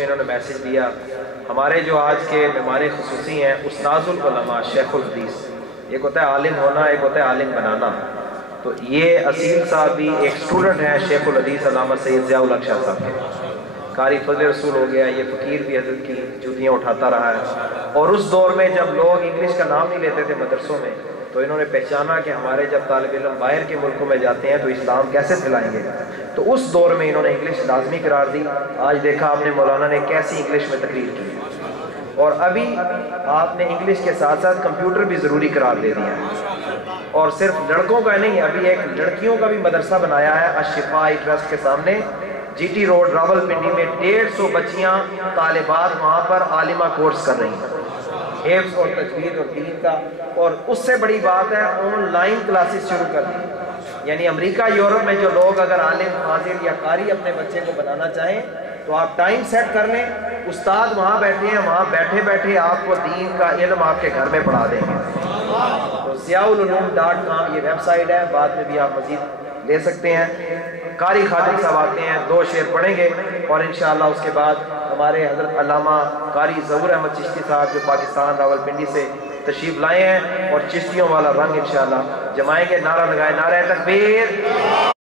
میں انہوں نے میسج دیا، ہمارے جو آج کے مہمان خصوصی ہیں استاذ العلماء شیخ الحدیث، ایک ہوتا ہے عالم ہونا، ایک ہوتا ہے عالم بنانا، تو یہ اسیل صاحب بھی ایک سٹوڈنٹ ہیں شیخ الحدیث علامہ سید ضیاء الحق شاہ صاحب کے، قاری فضل رسول ہو گیا، یہ فقیر بھی حضرت کی جوتیاں اٹھاتا رہا ہے، اور اس دور میں جب لوگ انگلش کا نام نہیں لیتے تھے مدرسوں میں، تو انہوں نے پہچانا کہ ہمارے جب طالب علم باہر کے ملکوں میں جاتے ہیں تو اسلام کیسے پھیلائیں گے، تو اس دور میں انہوں نے انگلش لازمی قرار دی۔ آج دیکھا آپ نے مولانا نے کیسی انگلش میں تقریر کی، اور ابھی آپ نے انگلش کے ساتھ ساتھ کمپیوٹر بھی ضروری قرار دے دیا ہے، اور صرف لڑکوں کا نہیں، ابھی ایک لڑکیوں کا بھی مدرسہ بنایا ہے الشفاء ٹرسٹ کے سامنے، G T road Rawalpindi میں 150 بچیاں طالبات وہاں پر عالمہ کورس کر رہی ہیں، حفظ اور تجوید اور دین کا، اور اس سے بڑی بات ہے آن لائن کلاسز شروع کر دی، یعنی امریکہ یورپ میں جو لوگ اگر عالم حاضر یا قاری اپنے بچے کو بنانا چاہیں تو آپ ٹائم سیٹ کر لیں، استاد وہاں بیٹھے ہیں، وہاں بیٹھے بیٹھے آپ کو دین کا علم آپ کے گھر میں پڑھا دیں گے۔ تو ضیاءالعلوم.com یہ ویب سائٹ ہے، بعد میں بھی آپ مزید لے سکتے ہیں۔ قاری خادم صاحب آتے ہیں، 2 شعر پڑھیں گے، اور انشاءاللہ اس کے بعد ہمارے حضرت علامہ قاری ظہور احمد چشتی صاحب جو پاکستان راول پنڈی سے تشریف لائے ہیں، اور چشتیوں والا رنگ انشاءاللہ جمائیں گے۔ نعرہ لگائے، نعرہ تکبیر۔